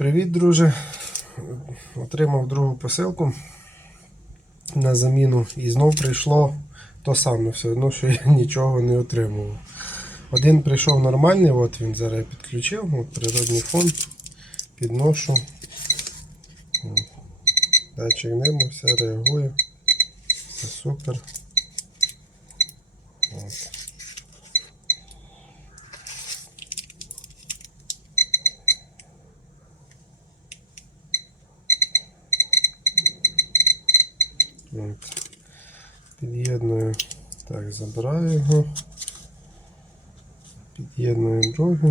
Привіт, друже. Отримав другу посилку на заміну і знов прийшло то саме, все одно, що я нічого не отримував. Один прийшов нормальний, от він зараз підключив, от природний фон, підношу. Датчик нему, все реагує. Все супер. От. От. Під'єдную, так, забираю його. Під'єдную другу.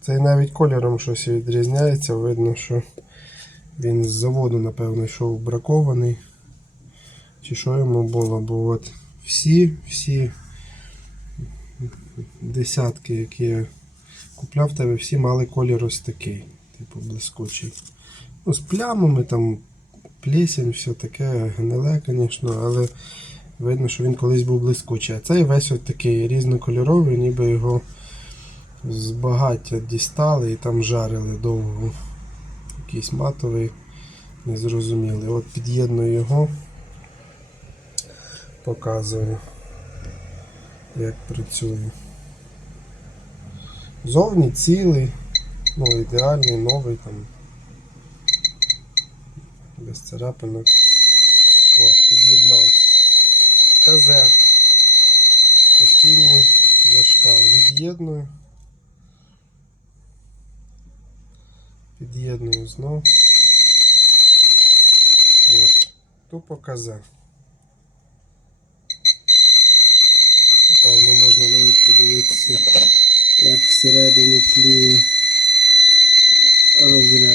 Цей навіть кольором щось відрізняється, видно, що він з заводу, напевно, йшов бракований. Чи що йому було, бо от всі, всі десятки, які я купляв тебе, всі мали колір ось такий, типу блискучий. Ну, з плямами там плесень, все таке гниле, звісно, але видно, що він колись був блискучий. А цей весь от такий різнокольоровий, ніби його з багаття дістали і там жарили довго. Якийсь матовий, незрозумілий. От під'єдную його, показую, як працює. Зовні цілий, ну ідеальний, новий там без царапинок. От, під'єднав. КЗ. Постійний зашкал. Від'єдную. Під'єдную знов. От. Тупо КЗ. Напевно, можна навіть подивитися, як всередині тліє розряд.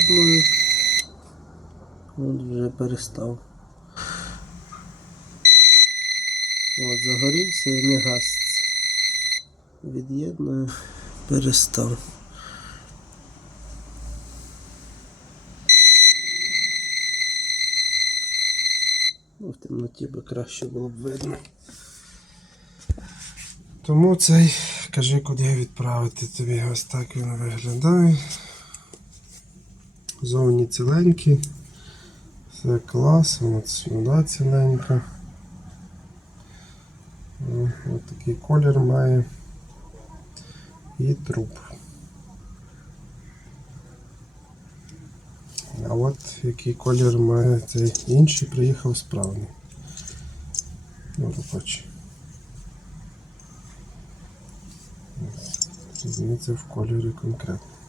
Від'єдную. От вже перестав. От, загорівся і не гаситься. Від'єдную, перестав. Ну, в темноті би краще було б видно. Тому цей, кажи, куди відправити тобі. Ось так він виглядає. Зовні ціленькі. Все клас, от сюди ціленька. Ось такий колір має. І труп. А от який колір має цей інший, приїхав справний. Ну, робочий. Різниця в кольорі конкретно.